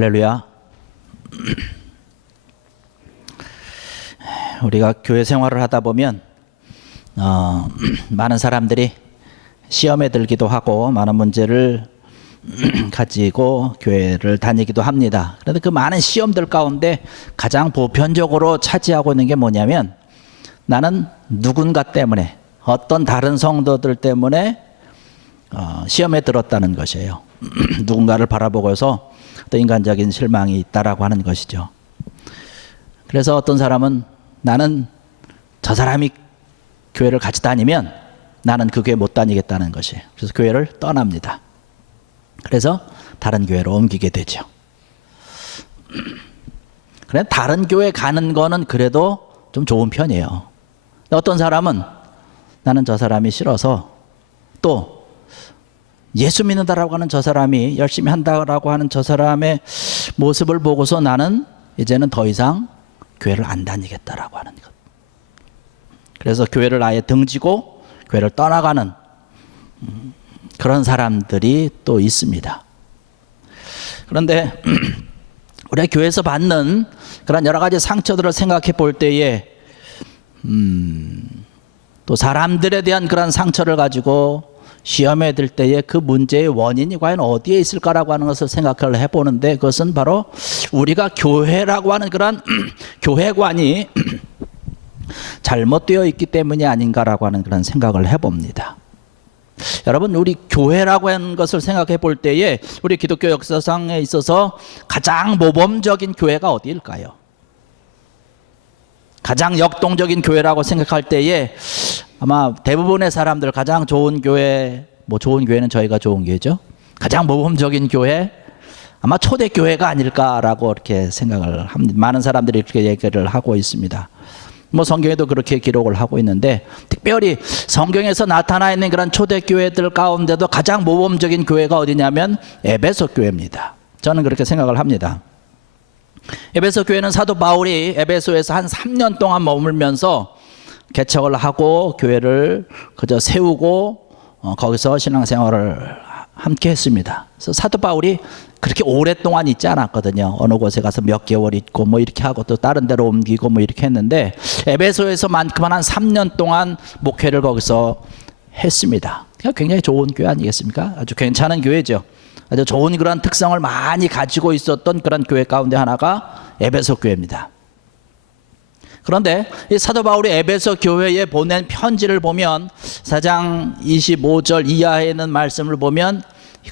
할렐루야. 우리가 교회 생활을 하다 보면 많은 사람들이 시험에 들기도 하고 많은 문제를 가지고 교회를 다니기도 합니다. 그런데 그 많은 시험들 가운데 가장 보편적으로 차지하고 있는 게 뭐냐면, 나는 누군가 때문에, 어떤 다른 성도들 때문에 시험에 들었다는 것이에요. 누군가를 바라보고서 또 인간적인 실망이 있다라고 하는 것이죠. 그래서 어떤 사람은, 나는 저 사람이 교회를 같이 다니면 나는 그 교회 못 다니겠다는 것이에요. 그래서 교회를 떠납니다. 그래서 다른 교회로 옮기게 되죠. 그래, 다른 교회 가는 거는 그래도 좀 좋은 편이에요. 어떤 사람은 나는 저 사람이 싫어서, 또 예수 믿는다라고 하는 저 사람이, 열심히 한다라고 하는 저 사람의 모습을 보고서 나는 이제는 더 이상 교회를 안 다니겠다라고 하는 것. 그래서 교회를 아예 등지고 교회를 떠나가는 그런 사람들이 또 있습니다. 그런데 우리가 교회에서 받는 그런 여러 가지 상처들을 생각해 볼 때에 또 사람들에 대한 그런 상처를 가지고 시험에 들 때에 그 문제의 원인이 과연 어디에 있을까라고 하는 것을 생각을 해보는데, 그것은 바로 우리가 교회라고 하는 그런 교회관이 잘못되어 있기 때문이 아닌가라고 하는 그런 생각을 해봅니다. 여러분, 우리 교회라고 하는 것을 생각해 볼 때에 우리 기독교 역사상에 있어서 가장 모범적인 교회가 어디일까요? 가장 역동적인 교회라고 생각할 때에 아마 대부분의 사람들 가장 좋은 교회, 좋은 교회는 저희가 좋은 교회죠. 가장 모범적인 교회, 아마 초대교회가 아닐까라고 이렇게 생각을 합니다. 많은 사람들이 이렇게 얘기를 하고 있습니다. 성경에도 그렇게 기록을 하고 있는데, 특별히 성경에서 나타나 있는 그런 초대교회들 가운데도 가장 모범적인 교회가 어디냐면 에베소 교회입니다. 저는 그렇게 생각을 합니다. 에베소 교회는 사도 바울이 에베소에서 한 3년 동안 머물면서 개척을 하고 교회를 그저 세우고 거기서 신앙생활을 함께 했습니다. 그래서 사도 바울이 그렇게 오랫동안 있지 않았거든요. 어느 곳에 가서 몇 개월 있고 이렇게 하고 또 다른 데로 옮기고 이렇게 했는데, 에베소에서만큼은 한 3년 동안 목회를 거기서 했습니다. 굉장히 좋은 교회 아니겠습니까? 아주 괜찮은 교회죠. 아주 좋은 그런 특성을 많이 가지고 있었던 그런 교회 가운데 하나가 에베소 교회입니다. 그런데 이 사도 바울이 에베소 교회에 보낸 편지를 보면 4장 25절 이하에 있는 말씀을 보면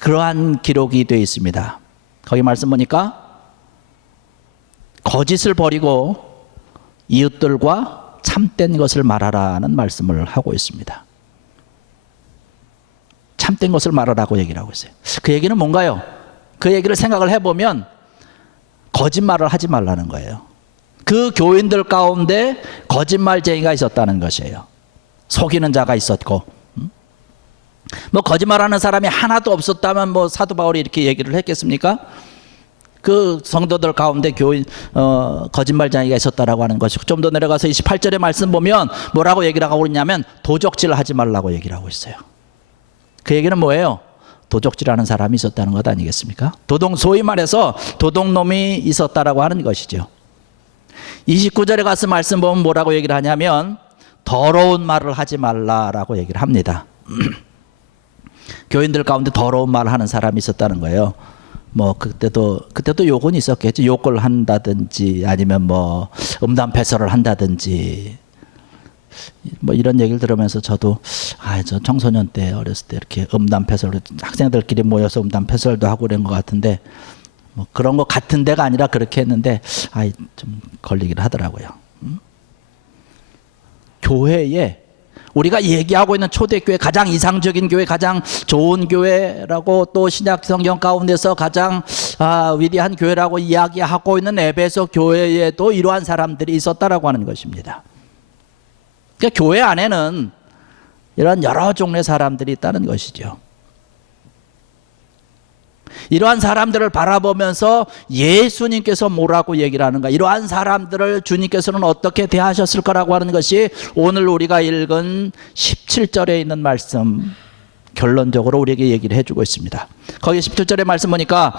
그러한 기록이 되어 있습니다. 거기 말씀 보니까 거짓을 버리고 이웃들과 참된 것을 말하라는 말씀을 하고 있습니다. 참된 것을 말하라고 얘기를 하고 있어요. 그 얘기는 뭔가요? 그 얘기를 생각을 해보면 거짓말을 하지 말라는 거예요. 그 교인들 가운데 거짓말쟁이가 있었다는 것이에요. 속이는 자가 있었고, 거짓말하는 사람이 하나도 없었다면 사도 바울이 이렇게 얘기를 했겠습니까? 그 성도들 가운데 교인 거짓말쟁이가 있었다라고 하는 것이고, 좀 더 내려가서 28절의 말씀 보면 뭐라고 얘기를 하고 있냐면 도적질을 하지 말라고 얘기를 하고 있어요. 그 얘기는 뭐예요? 도적질하는 사람이 있었다는 것 아니겠습니까? 소위 말해서 도둑놈이 있었다라고 하는 것이죠. 29절에 가서 말씀 보면 뭐라고 얘기를 하냐면 더러운 말을 하지 말라라고 얘기를 합니다. 교인들 가운데 더러운 말을 하는 사람이 있었다는 거예요. 그때도 욕은 있었겠지. 욕을 한다든지 아니면 음담패설을 한다든지 이런 얘기를 들으면서 저도 저 청소년 때 어렸을 때 이렇게 음담패설, 학생들끼리 모여서 음담패설도 하고 그런 것 같은데, 그런 것 같은 데가 아니라 그렇게 했는데 좀 걸리긴 하더라고요. 교회에 우리가 얘기하고 있는 초대교회, 가장 이상적인 교회, 가장 좋은 교회라고, 또 신약 성경 가운데서 가장 위대한 교회라고 이야기하고 있는 에베소 교회에도 이러한 사람들이 있었다라고 하는 것입니다. 그러니까 교회 안에는 이런 여러 종류의 사람들이 있다는 것이죠. 이러한 사람들을 바라보면서 예수님께서 뭐라고 얘기를 하는가, 이러한 사람들을 주님께서는 어떻게 대하셨을 거라고 하는 것이 오늘 우리가 읽은 17절에 있는 말씀, 결론적으로 우리에게 얘기를 해주고 있습니다. 거기 17절의 말씀 보니까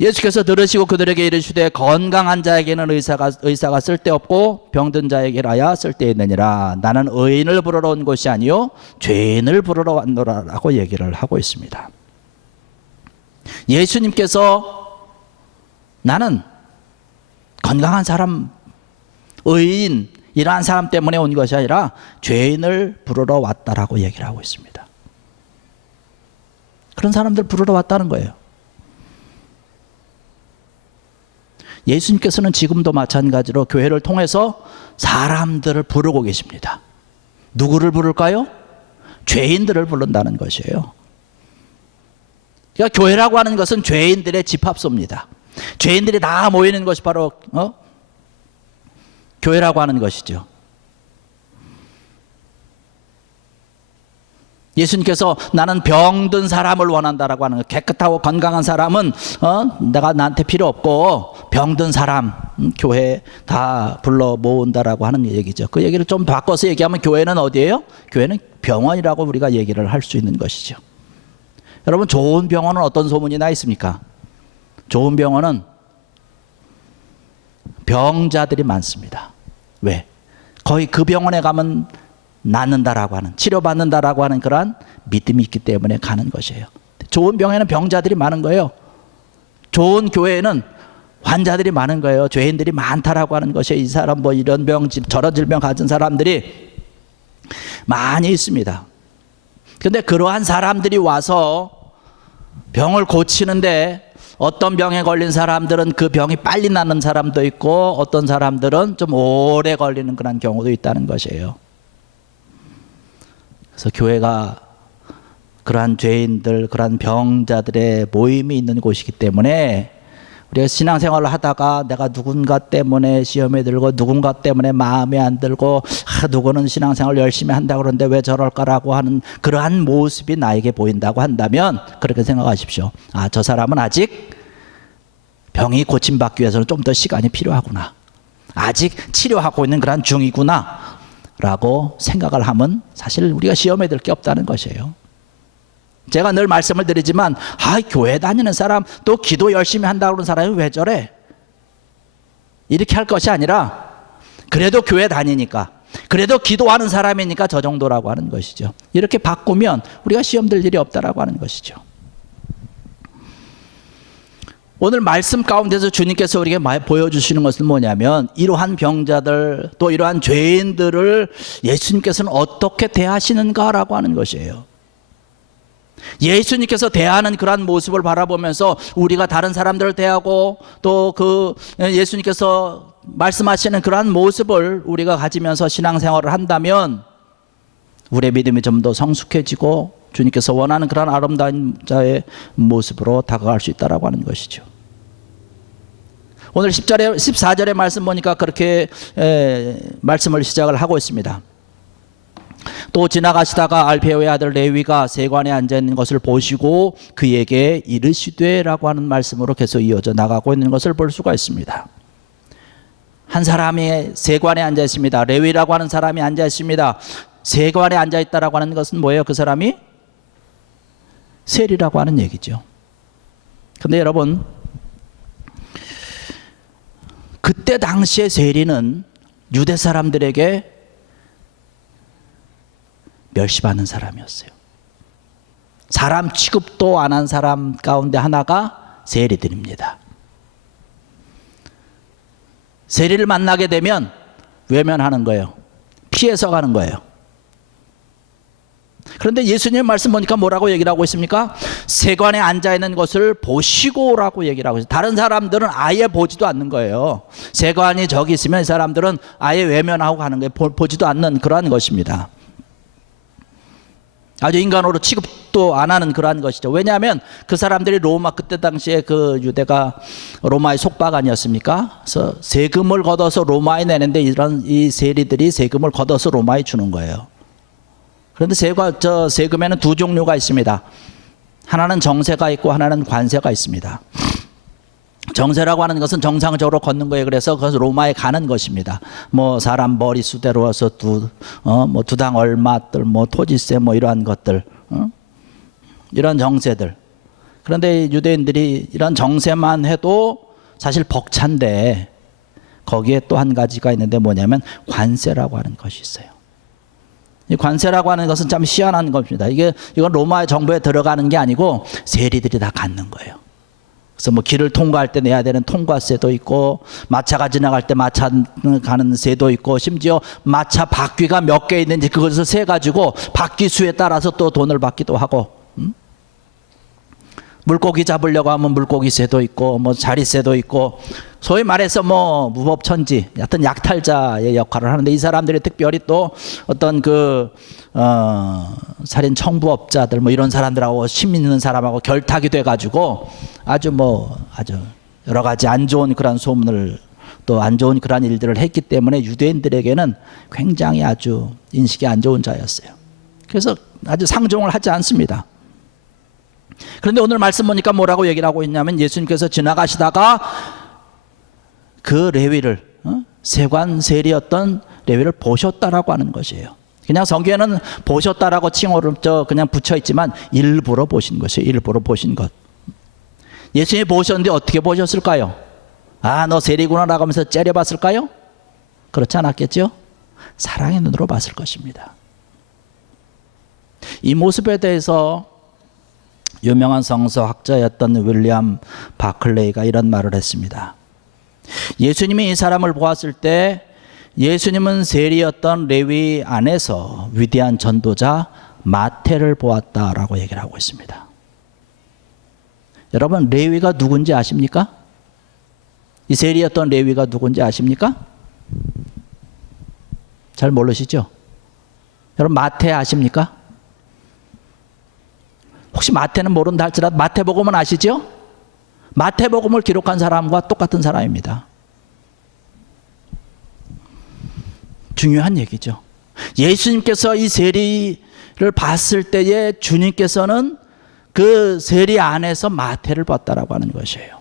예수께서 들으시고 그들에게 이르시되 건강한 자에게는 의사가 쓸데없고 병든 자에게라야 쓸데있느니라. 나는 의인을 부르러 온 것이 아니요 죄인을 부르러 왔노라라고 얘기를 하고 있습니다. 예수님께서 나는 건강한 사람, 의인 이러한 사람 때문에 온 것이 아니라 죄인을 부르러 왔다라고 얘기를 하고 있습니다. 그런 사람들 부르러 왔다는 거예요. 예수님께서는 지금도 마찬가지로 교회를 통해서 사람들을 부르고 계십니다. 누구를 부를까요? 죄인들을 부른다는 것이에요. 그러니까 교회라고 하는 것은 죄인들의 집합소입니다. 죄인들이 다 모이는 것이 바로 교회라고 하는 것이죠. 예수님께서 나는 병든 사람을 원한다라고 하는 거예요. 깨끗하고 건강한 사람은 내가 나한테 필요 없고 병든 사람 교회 다 불러 모은다라고 하는 얘기죠. 그 얘기를 좀 바꿔서 얘기하면 교회는 어디예요? 교회는 병원이라고 우리가 얘기를 할 수 있는 것이죠. 여러분 좋은 병원은 어떤 소문이 나 있습니까? 좋은 병원은 병자들이 많습니다. 왜? 거의 그 병원에 가면 낫는다라고 하는, 치료받는다라고 하는 그러한 믿음이 있기 때문에 가는 것이에요. 좋은 병에는 병자들이 많은 거예요. 좋은 교회에는 환자들이 많은 거예요. 죄인들이 많다라고 하는 것이에요. 이 사람 뭐 이런 병, 저런 질병 가진 사람들이 많이 있습니다. 그런데 그러한 사람들이 와서 병을 고치는데 어떤 병에 걸린 사람들은 그 병이 빨리 낫는 사람도 있고 어떤 사람들은 좀 오래 걸리는 그런 경우도 있다는 것이에요. 그래서 교회가 그러한 죄인들, 그러한 병자들의 모임이 있는 곳이기 때문에 우리가 신앙생활을 하다가 내가 누군가 때문에 시험에 들고 누군가 때문에 마음에 안 들고 누구는 신앙생활 열심히 한다고 그러는데 왜 저럴까라고 하는 그러한 모습이 나에게 보인다고 한다면 그렇게 생각하십시오. 아, 저 사람은 아직 병이 고침받기 위해서는 좀 더 시간이 필요하구나. 아직 치료하고 있는 그런 중이구나 라고 생각을 하면 사실 우리가 시험에 들 게 없다는 것이에요. 제가 늘 말씀을 드리지만 교회 다니는 사람 또 기도 열심히 한다고 그러는 사람이 왜 저래? 이렇게 할 것이 아니라 그래도 교회 다니니까 그래도 기도하는 사람이니까 저 정도라고 하는 것이죠. 이렇게 바꾸면 우리가 시험 들 일이 없다라고 하는 것이죠. 오늘 말씀 가운데서 주님께서 우리에게 보여주시는 것은 뭐냐면 이러한 병자들 또 이러한 죄인들을 예수님께서는 어떻게 대하시는가라고 하는 것이에요. 예수님께서 대하는 그러한 모습을 바라보면서 우리가 다른 사람들을 대하고 또 그 예수님께서 말씀하시는 그러한 모습을 우리가 가지면서 신앙생활을 한다면 우리의 믿음이 좀 더 성숙해지고 주님께서 원하는 그런 아름다운 자의 모습으로 다가갈 수 있다라고 하는 것이죠. 오늘 14절의 말씀 보니까 그렇게 말씀을 시작을 하고 있습니다. 또 지나가시다가 알페오의 아들 레위가 세관에 앉아있는 것을 보시고 그에게 이르시되 라고 하는 말씀으로 계속 이어져 나가고 있는 것을 볼 수가 있습니다. 한 사람이 세관에 앉아 있습니다. 레위라고 하는 사람이 앉아 있습니다. 세관에 앉아 있다라고 하는 것은 뭐예요? 그 사람이 세리라고 하는 얘기죠. 근데 여러분 그때 당시의 세리는 유대 사람들에게 멸시받는 사람이었어요. 사람 취급도 안 한 사람 가운데 하나가 세리들입니다. 세리를 만나게 되면 외면하는 거예요. 피해서 가는 거예요. 그런데 예수님의 말씀 보니까 뭐라고 얘기를 하고 있습니까? 세관에 앉아있는 것을 보시고라고 얘기를 하고 있어요. 다른 사람들은 아예 보지도 않는 거예요. 세관이 저기 있으면 이 사람들은 아예 외면하고 가는 거예요. 보지도 않는 그러한 것입니다. 아주 인간으로 취급도 안 하는 그러한 것이죠. 왜냐하면 그 사람들이 로마 그때 당시에 그 유대가 로마의 속박 아니었습니까? 그래서 세금을 걷어서 로마에 내는데 이런 이 세리들이 세금을 걷어서 로마에 주는 거예요. 그런데 세금에는 두 종류가 있습니다. 하나는 정세가 있고 하나는 관세가 있습니다. 정세라고 하는 것은 정상적으로 걷는 거예요. 그래서 그것은 로마에 가는 것입니다. 뭐 사람 머리수대로 와서 뭐 두당 얼마들, 뭐 토지세, 뭐 이러한 것들. 이런 정세들. 그런데 유대인들이 이런 정세만 해도 사실 벅찬데 거기에 또 한 가지가 있는데 뭐냐면 관세라고 하는 것이 있어요. 이 관세라고 하는 것은 참 희한한 겁니다. 이건 로마 정부에 들어가는 게 아니고 세리들이 다 갖는 거예요. 그래서 뭐 길을 통과할 때 내야 되는 통과세도 있고, 마차가 지나갈 때 마차 가는 세도 있고, 심지어 마차 바퀴가 몇 개 있는지 그것을 세 가지고 바퀴 수에 따라서 또 돈을 받기도 하고, 물고기 잡으려고 하면 물고기세도 있고, 뭐 자리세도 있고, 소위 말해서 뭐 무법천지, 하여튼 약탈자의 역할을 하는데, 이 사람들이 특별히 또 어떤 살인 청부업자들 뭐 이런 사람들하고 힘 있는 사람하고 결탁이 돼가지고 아주 여러 가지 안 좋은 그런 소문을, 또 안 좋은 그런 일들을 했기 때문에 유대인들에게는 굉장히 아주 인식이 안 좋은 자였어요. 그래서 아주 상종을 하지 않습니다. 그런데 오늘 말씀 보니까 뭐라고 얘기를 하고 있냐면, 예수님께서 지나가시다가 그 레위를, 세관 세리였던 레위를 보셨다라고 하는 것이에요. 그냥 성경에는 보셨다라고 칭호를 그냥 붙여 있지만 일부러 보신 것이에요. 일부러 보신 것. 예수님이 보셨는데 어떻게 보셨을까요? 아, 너 세리구나라고 하면서 째려봤을까요? 그렇지 않았겠죠? 사랑의 눈으로 봤을 것입니다. 이 모습에 대해서 유명한 성서학자였던 윌리엄 바클레이가 이런 말을 했습니다. 예수님이 이 사람을 보았을 때 예수님은 세리였던 레위 안에서 위대한 전도자 마태를 보았다라고 얘기를 하고 있습니다. 여러분, 레위가 누군지 아십니까? 이 세리였던 레위가 누군지 아십니까? 잘 모르시죠? 여러분, 마태 아십니까? 혹시 마태는 모른다 할지라도 마태복음은 아시죠? 마태복음을 기록한 사람과 똑같은 사람입니다. 중요한 얘기죠. 예수님께서 이 세리를 봤을 때에 주님께서는 그 세리 안에서 마태를 봤다라고 하는 것이에요.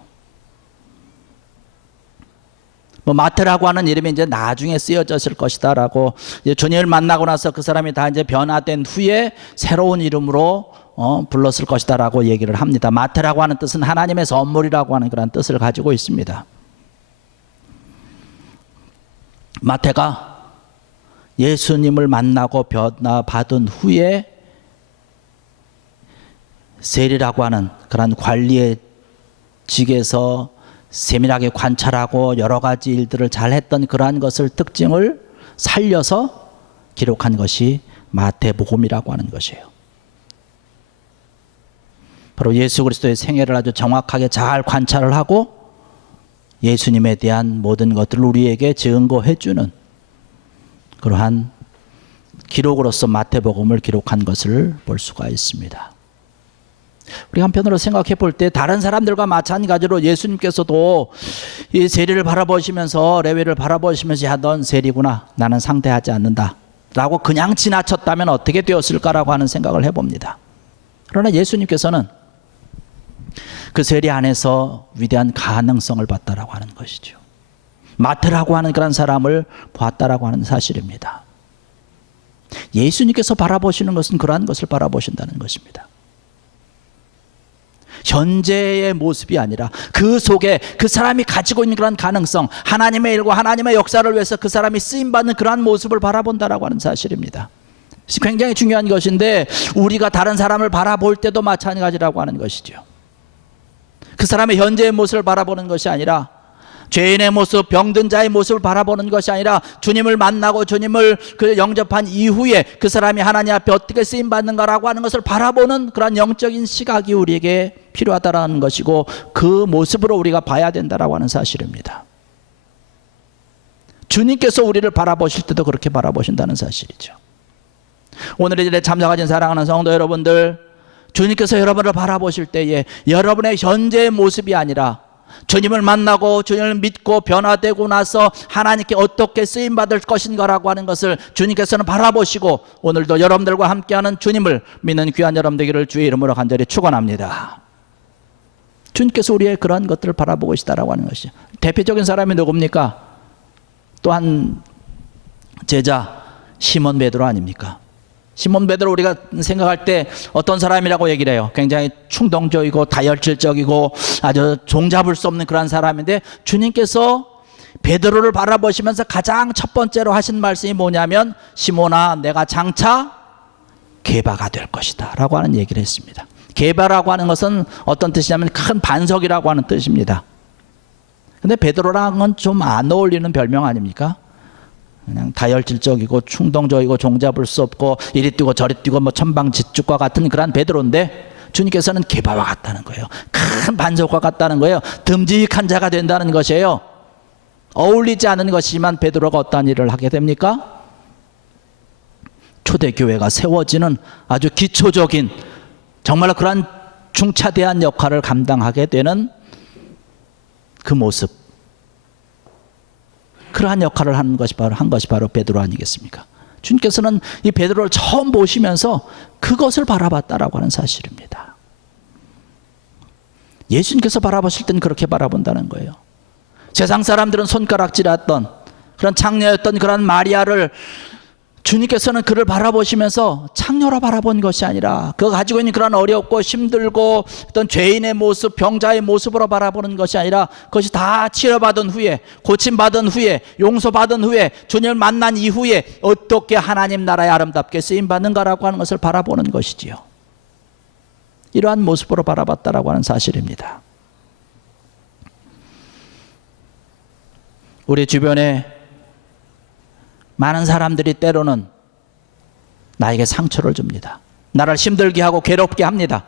뭐 마태라고 하는 이름이 이제 나중에 쓰여졌을 것이다라고, 이제 주님을 만나고 나서 그 사람이 다 이제 변화된 후에 새로운 이름으로 불렀을 것이다라고 얘기를 합니다. 마태라고 하는 뜻은 하나님의 선물이라고 하는 그런 뜻을 가지고 있습니다. 마태가 예수님을 만나고 변화받은 후에 세리라고 하는 그런 관리의 직에서 세밀하게 관찰하고 여러 가지 일들을 잘했던 그러한 것을 특징을 살려서 기록한 것이 마태복음이라고 하는 것이에요. 바로 예수 그리스도의 생애를 아주 정확하게 잘 관찰을 하고 예수님에 대한 모든 것들을 우리에게 증거해 주는 그러한 기록으로서 마태복음을 기록한 것을 볼 수가 있습니다. 우리 한편으로 생각해 볼 때 다른 사람들과 마찬가지로 예수님께서도 이 세리를 바라보시면서, 레위를 바라보시면서, 야, 넌 세리구나, 나는 상대하지 않는다 라고 그냥 지나쳤다면 어떻게 되었을까라고 하는 생각을 해봅니다. 그러나 예수님께서는 그 세리 안에서 위대한 가능성을 봤다라고 하는 것이죠. 마태라고 하는 그런 사람을 보았다라고 하는 사실입니다. 예수님께서 바라보시는 것은 그러한 것을 바라보신다는 것입니다. 현재의 모습이 아니라 그 속에 그 사람이 가지고 있는 그런 가능성, 하나님의 일과 하나님의 역사를 위해서 그 사람이 쓰임받는 그러한 모습을 바라본다라고 하는 사실입니다. 굉장히 중요한 것인데, 우리가 다른 사람을 바라볼 때도 마찬가지라고 하는 것이죠. 그 사람의 현재의 모습을 바라보는 것이 아니라, 죄인의 모습, 병든 자의 모습을 바라보는 것이 아니라, 주님을 만나고 주님을 영접한 이후에 그 사람이 하나님 앞에 어떻게 쓰임받는가라고 하는 것을 바라보는 그런 영적인 시각이 우리에게 필요하다라는 것이고, 그 모습으로 우리가 봐야 된다라고 하는 사실입니다. 주님께서 우리를 바라보실 때도 그렇게 바라보신다는 사실이죠. 오늘 이 일에 참석하신 사랑하는 성도 여러분들, 주님께서 여러분을 바라보실 때에 여러분의 현재의 모습이 아니라 주님을 만나고 주님을 믿고 변화되고 나서 하나님께 어떻게 쓰임받을 것인가라고 하는 것을 주님께서는 바라보시고, 오늘도 여러분들과 함께하는 주님을 믿는 귀한 여러분 되기를 주의 이름으로 간절히 축원합니다. 주님께서 우리의 그런 것들을 바라보고 계시다라고 하는 것이, 대표적인 사람이 누굽니까? 또한 제자 시몬 베드로 아닙니까? 시몬 베드로 우리가 생각할 때 어떤 사람이라고 얘기를 해요? 굉장히 충동적이고 다혈질적이고 아주 종잡을 수 없는 그런 사람인데, 주님께서 베드로를 바라보시면서 가장 첫 번째로 하신 말씀이 뭐냐면, 시몬아, 내가 장차 게바가 될 것이다 라고 하는 얘기를 했습니다. 게바라고 하는 것은 어떤 뜻이냐면 큰 반석이라고 하는 뜻입니다. 근데 베드로랑은 좀 안 어울리는 별명 아닙니까? 그냥 다혈질적이고 충동적이고 종잡을 수 없고 이리 뛰고 저리 뛰고 뭐 천방지축과 같은 그런 베드로인데, 주님께서는 게바와 같다는 거예요. 큰 반석과 같다는 거예요. 듬직한 자가 된다는 것이에요. 어울리지 않은 것이지만 베드로가 어떠한 일을 하게 됩니까? 초대교회가 세워지는 아주 기초적인, 정말로 그러한 중차대한 역할을 감당하게 되는 그 모습, 그러한 역할을 한 것이 바로 베드로 아니겠습니까? 주님께서는 이 베드로를 처음 보시면서 그것을 바라봤다라고 하는 사실입니다. 예수님께서 바라보실 때는 그렇게 바라본다는 거예요. 세상 사람들은 손가락질했던 그런 창녀였던 그런 마리아를, 주님께서는 그를 바라보시면서 창녀로 바라본 것이 아니라 그가 가지고 있는 그런 어렵고 힘들고 어떤 죄인의 모습, 병자의 모습으로 바라보는 것이 아니라, 그것이 다 치료받은 후에, 고침받은 후에, 용서받은 후에, 주님을 만난 이후에 어떻게 하나님 나라에 아름답게 쓰임받는가라고 하는 것을 바라보는 것이지요. 이러한 모습으로 바라봤다라고 하는 사실입니다. 우리 주변에 많은 사람들이 때로는 나에게 상처를 줍니다. 나를 힘들게 하고 괴롭게 합니다.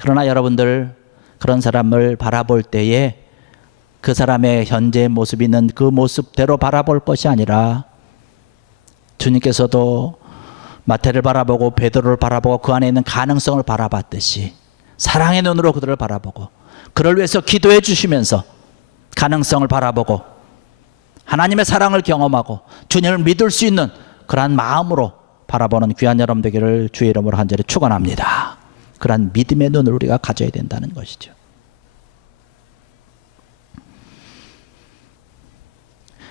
그러나 여러분들, 그런 사람을 바라볼 때에 그 사람의 현재의 모습이 있는 그 모습대로 바라볼 것이 아니라, 주님께서도 마태를 바라보고 베드로를 바라보고 그 안에 있는 가능성을 바라봤듯이 사랑의 눈으로 그들을 바라보고 그를 위해서 기도해 주시면서 가능성을 바라보고 하나님의 사랑을 경험하고 주님을 믿을 수 있는 그러한 마음으로 바라보는 귀한 여러분 되기를 주의 이름으로 간절히 축원합니다. 그러한 믿음의 눈을 우리가 가져야 된다는 것이죠.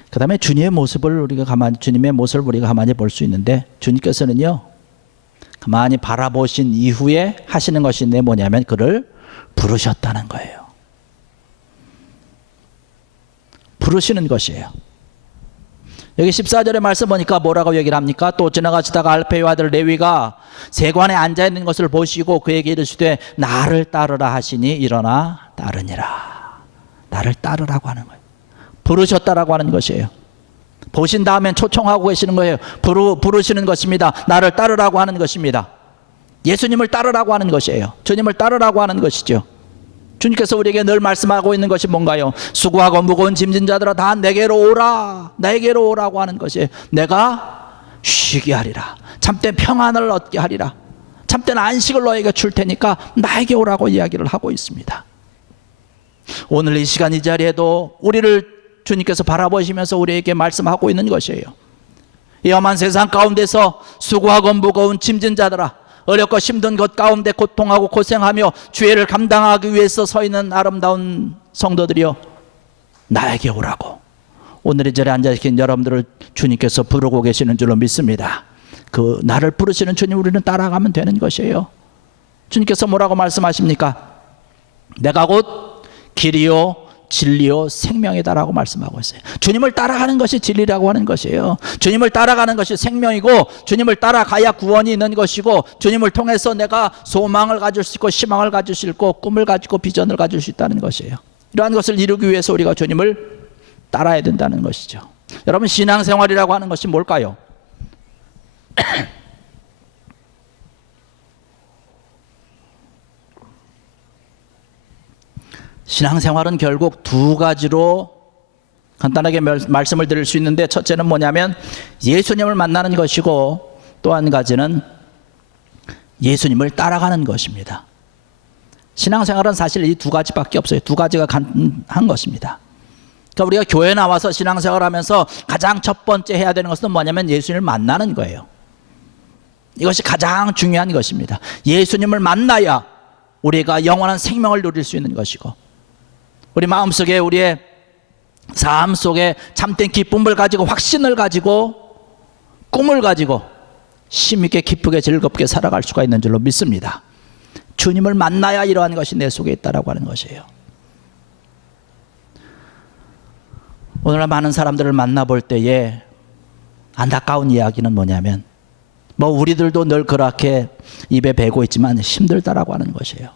그 다음에 주님의 모습을 우리가 가만히 볼 수 있는데, 주님께서는요, 가만히 바라보신 이후에 하시는 것이 뭐냐면 그를 부르셨다는 거예요. 부르시는 것이에요. 여기 14절의 말씀 보니까 뭐라고 얘기를 합니까? 또 지나가시다가 알페의 아들 레위가 세관에 앉아있는 것을 보시고 그에게 이르시되 나를 따르라 하시니 일어나 따르니라. 나를 따르라고 하는 거예요. 부르셨다라고 하는 것이에요. 보신 다음엔 초청하고 계시는 거예요. 부르시는 것입니다. 나를 따르라고 하는 것입니다. 예수님을 따르라고 하는 것이에요. 주님을 따르라고 하는 것이죠. 주님께서 우리에게 늘 말씀하고 있는 것이 뭔가요? 수고하고 무거운 짐진 자들아 다 내게로 오라. 내게로 오라고 하는 것이, 내가 쉬게 하리라. 참된 평안을 얻게 하리라. 참된 안식을 너에게 줄 테니까 나에게 오라고 이야기를 하고 있습니다. 오늘 이 시간 이 자리에도 우리를 주님께서 바라보시면서 우리에게 말씀하고 있는 것이에요. 이 험한 세상 가운데서 수고하고 무거운 짐진 자들아, 어렵고 힘든 것 가운데 고통하고 고생하며 죄를 감당하기 위해서 서 있는 아름다운 성도들이여, 나에게 오라고 오늘 이 자리에 앉아계신 여러분들을 주님께서 부르고 계시는 줄로 믿습니다. 그 나를 부르시는 주님 우리는 따라가면 되는 것이에요. 주님께서 뭐라고 말씀하십니까? 내가 곧 길이요 진리요 생명이다라고 말씀하고 있어요. 주님을 따라가는 것이 진리라고 하는 것이에요. 주님을 따라가는 것이 생명이고, 주님을 따라가야 구원이 있는 것이고, 주님을 통해서 내가 소망을 가질 수 있고 희망을 가질 수 있고 꿈을 가지고 비전을 가질 수 있다는 것이에요. 이러한 것을 이루기 위해서 우리가 주님을 따라야 된다는 것이죠. 여러분, 신앙생활이라고 하는 것이 뭘까요? 신앙생활은 결국 두 가지로 간단하게 말씀을 드릴 수 있는데, 첫째는 뭐냐면 예수님을 만나는 것이고, 또 한 가지는 예수님을 따라가는 것입니다. 신앙생활은 사실 이 두 가지밖에 없어요. 두 가지가 한 것입니다. 그러니까 우리가 교회 나와서 신앙생활 하면서 가장 첫 번째 해야 되는 것은 뭐냐면 예수님을 만나는 거예요. 이것이 가장 중요한 것입니다. 예수님을 만나야 우리가 영원한 생명을 누릴 수 있는 것이고, 우리 마음속에, 우리의 삶 속에 참된 기쁨을 가지고, 확신을 가지고, 꿈을 가지고 힘있게 기쁘게 즐겁게 살아갈 수가 있는 줄로 믿습니다. 주님을 만나야 이러한 것이 내 속에 있다라고 하는 것이에요. 오늘날 많은 사람들을 만나볼 때에 안타까운 이야기는 뭐냐면 우리들도 늘 그렇게 입에 배고 있지만 힘들다라고 하는 것이에요.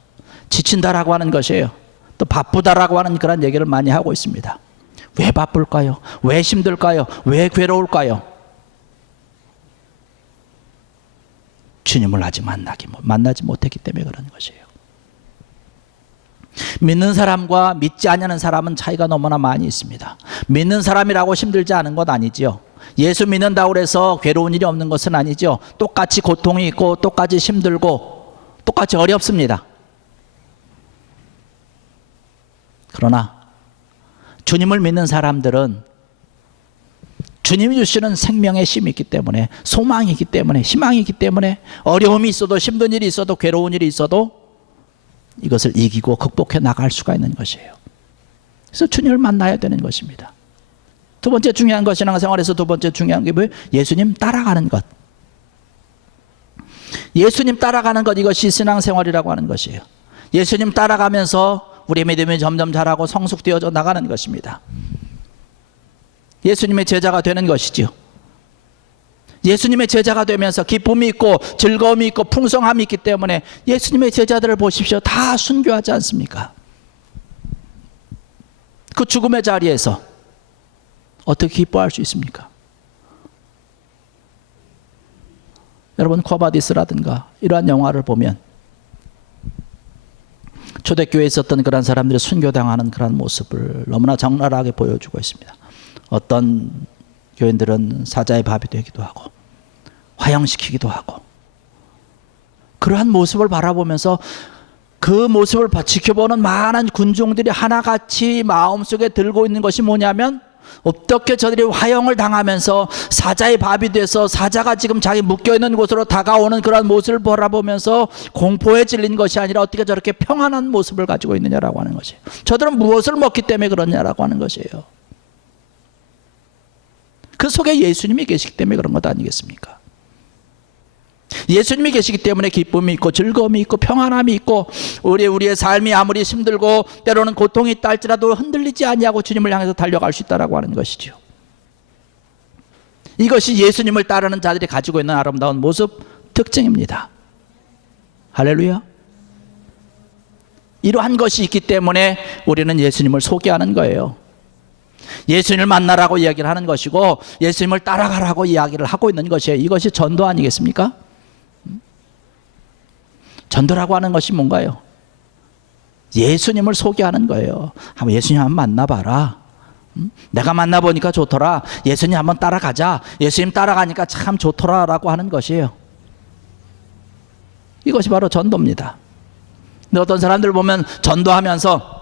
지친다라고 하는 것이에요. 또 바쁘다라고 하는 그런 얘기를 많이 하고 있습니다. 왜 바쁠까요? 왜 힘들까요? 왜 괴로울까요? 주님을 아직 만나지 못했기 때문에 그런 것이에요. 믿는 사람과 믿지 않는 사람은 차이가 너무나 많이 있습니다. 믿는 사람이라고 힘들지 않은 것 아니지요. 예수 믿는다고 해서 괴로운 일이 없는 것은 아니죠. 똑같이 고통이 있고 똑같이 힘들고 똑같이 어렵습니다. 그러나 주님을 믿는 사람들은 주님이 주시는 생명의 힘이 있기 때문에, 소망이 있기 때문에, 희망이 있기 때문에 어려움이 있어도, 힘든 일이 있어도, 괴로운 일이 있어도 이것을 이기고 극복해 나갈 수가 있는 것이에요. 그래서 주님을 만나야 되는 것입니다. 두 번째 중요한 것, 신앙생활에서 두 번째 중요한 게 뭐예요? 예수님 따라가는 것. 예수님 따라가는 것, 이것이 신앙생활이라고 하는 것이에요. 예수님 따라가면서 우리의 믿음이 점점 자라고 성숙되어져 나가는 것입니다. 예수님의 제자가 되는 것이죠. 예수님의 제자가 되면서 기쁨이 있고 즐거움이 있고 풍성함이 있기 때문에 예수님의 제자들을 보십시오. 다 순교하지 않습니까? 그 죽음의 자리에서 어떻게 기뻐할 수 있습니까? 여러분, 코바디스라든가 이러한 영화를 보면 초대교회에 있었던 그런 사람들이 순교당하는 그런 모습을 너무나 적나라하게 보여주고 있습니다. 어떤 교인들은 사자의 밥이 되기도 하고 화형시키기도 하고, 그러한 모습을 바라보면서 그 모습을 지켜보는 많은 군중들이 하나같이 마음속에 들고 있는 것이 뭐냐면, 어떻게 저들이 화형을 당하면서 사자의 밥이 돼서 사자가 지금 자기 묶여있는 곳으로 다가오는 그런 모습을 바라보면서 공포에 질린 것이 아니라 어떻게 저렇게 평안한 모습을 가지고 있느냐라고 하는 것이에요. 저들은 무엇을 먹기 때문에 그러냐라고 하는 것이에요. 그 속에 예수님이 계시기 때문에 그런 것 아니겠습니까? 예수님이 계시기 때문에 기쁨이 있고 즐거움이 있고 평안함이 있고, 우리의 삶이 아무리 힘들고 때로는 고통이 있다 할지라도 흔들리지 아니하고 주님을 향해서 달려갈 수 있다라고 하는 것이죠. 이것이 예수님을 따르는 자들이 가지고 있는 아름다운 모습, 특징입니다. 할렐루야. 이러한 것이 있기 때문에 우리는 예수님을 소개하는 거예요. 예수님을 만나라고 이야기를 하는 것이고 예수님을 따라가라고 이야기를 하고 있는 것이에요. 이것이 전도 아니겠습니까? 전도라고 하는 것이 뭔가요? 예수님을 소개하는 거예요. 한번 예수님 한번 만나봐라. 내가 만나보니까 좋더라. 예수님 한번 따라가자. 예수님 따라가니까 참 좋더라 라고 하는 것이에요. 이것이 바로 전도입니다. 근데 어떤 사람들 보면 전도하면서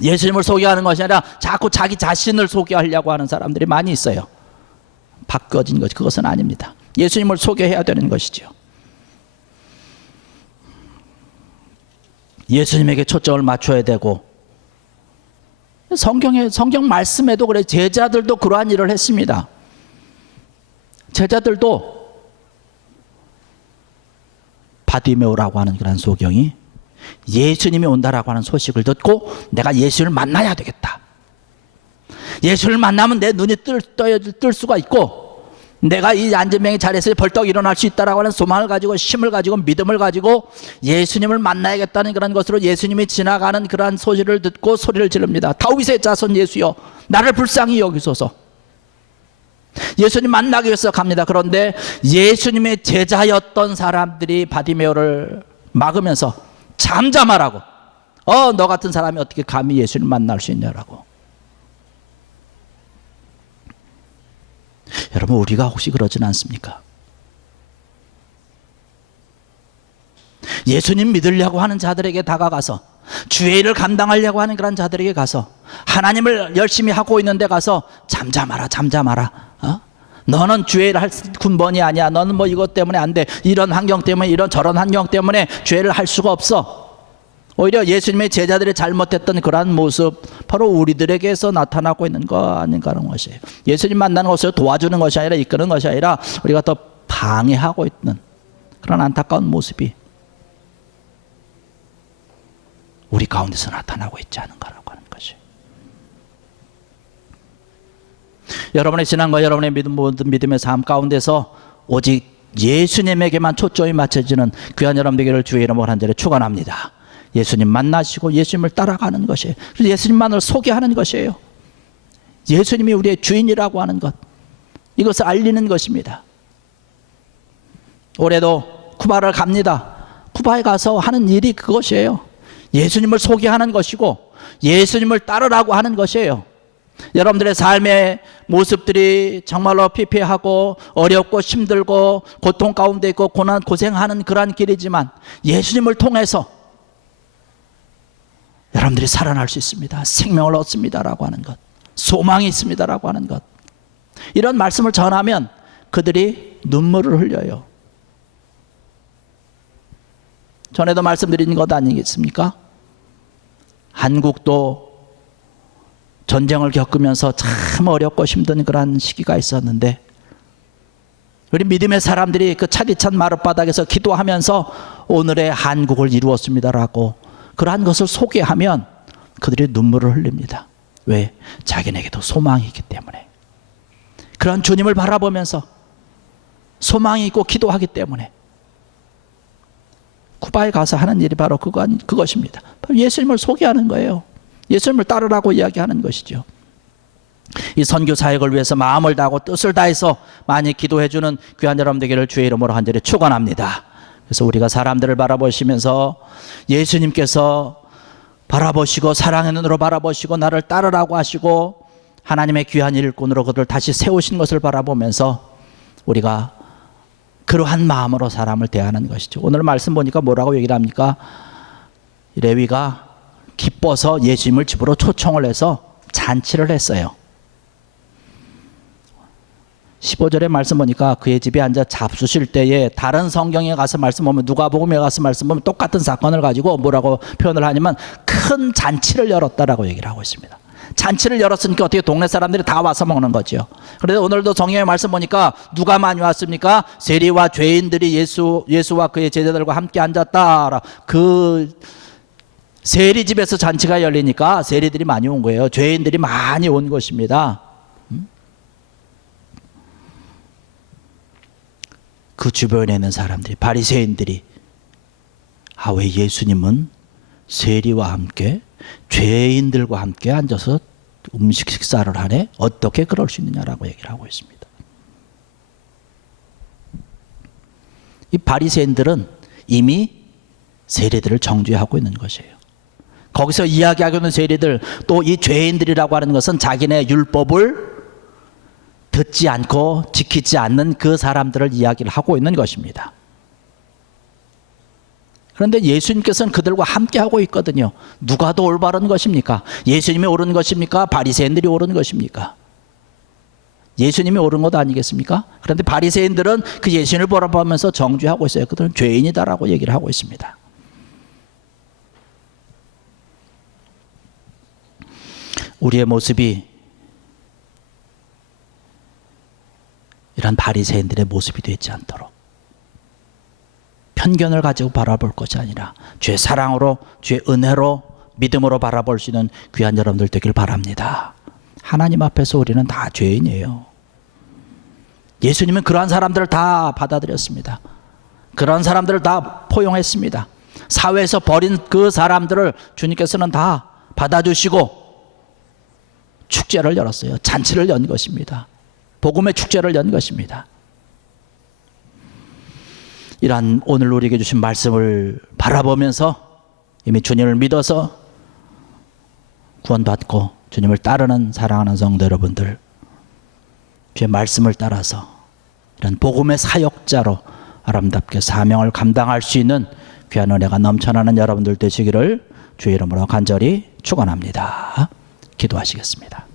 예수님을 소개하는 것이 아니라 자꾸 자기 자신을 소개하려고 하는 사람들이 많이 있어요. 바꿔진 것, 그것은 아닙니다. 예수님을 소개해야 되는 것이죠. 예수님에게 초점을 맞춰야 되고, 성경 말씀에도 그래, 제자들도 그러한 일을 했습니다. 제자들도 바디메오라고 하는 그런 소경이 예수님이 온다라고 하는 소식을 듣고 내가 예수를 만나야 되겠다. 예수를 만나면 내 눈이 뜰 수가 있고 내가 이 안전병의 자리에서 벌떡 일어날 수 있다라고 하는 소망을 가지고 힘을 가지고 믿음을 가지고 예수님을 만나야겠다는 그런 것으로 예수님이 지나가는 그러한 소리를 듣고 소리를 지릅니다. 다윗의 자손 예수여, 나를 불쌍히 여기소서. 예수님 만나기 위해서 갑니다. 그런데 예수님의 제자였던 사람들이 바디메오를 막으면서 잠잠하라고, 너 같은 사람이 어떻게 감히 예수님 만날 수 있냐라고. 여러분, 우리가 혹시 그러진 않습니까? 예수님 믿으려고 하는 자들에게 다가가서, 주의 일을 감당하려고 하는 그런 자들에게 가서, 하나님을 열심히 하고 있는 데 가서 잠잠하라, 잠잠하라. 너는 주의 일을 할 군번이 아니야. 너는 뭐 이것 때문에 안 돼. 이런 환경 때문에, 이런 저런 환경 때문에 죄를 할 수가 없어. 오히려 예수님의 제자들이 잘못했던 그러한 모습, 바로 우리들에게서 나타나고 있는 거 아닌가 하는 것이에요. 예수님 만나는 것을 도와주는 것이 아니라 이끄는 것이 아니라 우리가 더 방해하고 있는 그런 안타까운 모습이 우리 가운데서 나타나고 있지 않은가라고 하는 것이. 여러분의 신앙과 여러분의 모든 믿음의 삶 가운데서 오직 예수님에게만 초점이 맞춰지는 귀한 여러분 되기를 주의 이름으로 간절히 축원합니다. 예수님 만나시고 예수님을 따라가는 것이에요. 그래서 예수님만을 소개하는 것이에요. 예수님이 우리의 주인이라고 하는 것, 이것을 알리는 것입니다. 올해도 쿠바를 갑니다. 쿠바에 가서 하는 일이 그것이에요. 예수님을 소개하는 것이고 예수님을 따르라고 하는 것이에요. 여러분들의 삶의 모습들이 정말로 피폐하고 어렵고 힘들고 고통 가운데 있고 고생하는 그러한 길이지만 예수님을 통해서 여러분들이 살아날 수 있습니다. 생명을 얻습니다라고 하는 것, 소망이 있습니다라고 하는 것, 이런 말씀을 전하면 그들이 눈물을 흘려요. 전에도 말씀드린 것 아니겠습니까? 한국도 전쟁을 겪으면서 참 어렵고 힘든 그런 시기가 있었는데 우리 믿음의 사람들이 그 차디찬 마룻바닥에서 기도하면서 오늘의 한국을 이루었습니다라고 그러한 것을 소개하면 그들이 눈물을 흘립니다. 왜? 자기네게도 소망이 있기 때문에. 그런 주님을 바라보면서 소망이 있고 기도하기 때문에 쿠바에 가서 하는 일이 바로 그것입니다. 바로 예수님을 소개하는 거예요. 예수님을 따르라고 이야기하는 것이죠. 이 선교 사역을 위해서 마음을 다하고 뜻을 다해서 많이 기도해주는 귀한 여러분 되기를 주의 이름으로 간절히 축원합니다. 그래서 우리가 사람들을 바라보시면서 예수님께서 바라보시고 사랑의 눈으로 바라보시고 나를 따르라고 하시고 하나님의 귀한 일꾼으로 그들을 다시 세우신 것을 바라보면서 우리가 그러한 마음으로 사람을 대하는 것이죠. 오늘 말씀 보니까 뭐라고 얘기를 합니까? 레위가 기뻐서 예수님을 집으로 초청을 해서 잔치를 했어요. 15절의 말씀 보니까 그의 집에 앉아 잡수실 때에 다른 성경에 가서 말씀 보면 누가복음에 가서 말씀 보면 똑같은 사건을 가지고 뭐라고 표현을 하냐면 큰 잔치를 열었다라고 얘기를 하고 있습니다. 잔치를 열었으니까 어떻게 동네 사람들이 다 와서 먹는 거죠. 그런데 오늘도 성경의 말씀 보니까 누가 많이 왔습니까? 세리와 죄인들이 예수와 그의 제자들과 함께 앉았다. 그 세리 집에서 잔치가 열리니까 세리들이 많이 온 거예요. 죄인들이 많이 온 것입니다. 그 주변에 있는 사람들이, 바리새인들이 왜 예수님은 세리와 함께 죄인들과 함께 앉아서 음식 식사를 하네? 어떻게 그럴 수 있느냐라고 얘기를 하고 있습니다. 이 바리새인들은 이미 세리들을 정죄하고 있는 것이에요. 거기서 이야기하고 있는 세리들, 또 이 죄인들이라고 하는 것은 자기네 율법을 듣지 않고 지키지 않는 그 사람들을 이야기를 하고 있는 것입니다. 그런데 예수님께서는 그들과 함께 하고 있거든요. 누가 더 올바른 것입니까? 예수님이 옳은 것입니까? 바리새인들이 옳은 것입니까? 예수님이 옳은 것 아니겠습니까? 그런데 바리새인들은 그 예수님을 바라보면서 정죄하고 있어요. 그들은 죄인이다라고 얘기를 하고 있습니다. 우리의 모습이 이런 바리새인들의 모습이 되지 않도록 편견을 가지고 바라볼 것이 아니라 주의 사랑으로, 주의 은혜로, 믿음으로 바라볼 수 있는 귀한 여러분들 되길 바랍니다. 하나님 앞에서 우리는 다 죄인이에요. 예수님은 그러한 사람들을 다 받아들였습니다. 그런 사람들을 다 포용했습니다. 사회에서 버린 그 사람들을 주님께서는 다 받아주시고 축제를 열었어요. 잔치를 연 것입니다. 복음의 축제를 연 것입니다. 이러한 오늘 우리에게 주신 말씀을 바라보면서 이미 주님을 믿어서 구원받고 주님을 따르는 사랑하는 성도 여러분들, 주의 말씀을 따라서 이런 복음의 사역자로 아름답게 사명을 감당할 수 있는 귀한 은혜가 넘쳐나는 여러분들 되시기를 주의 이름으로 간절히 축원합니다. 기도하시겠습니다.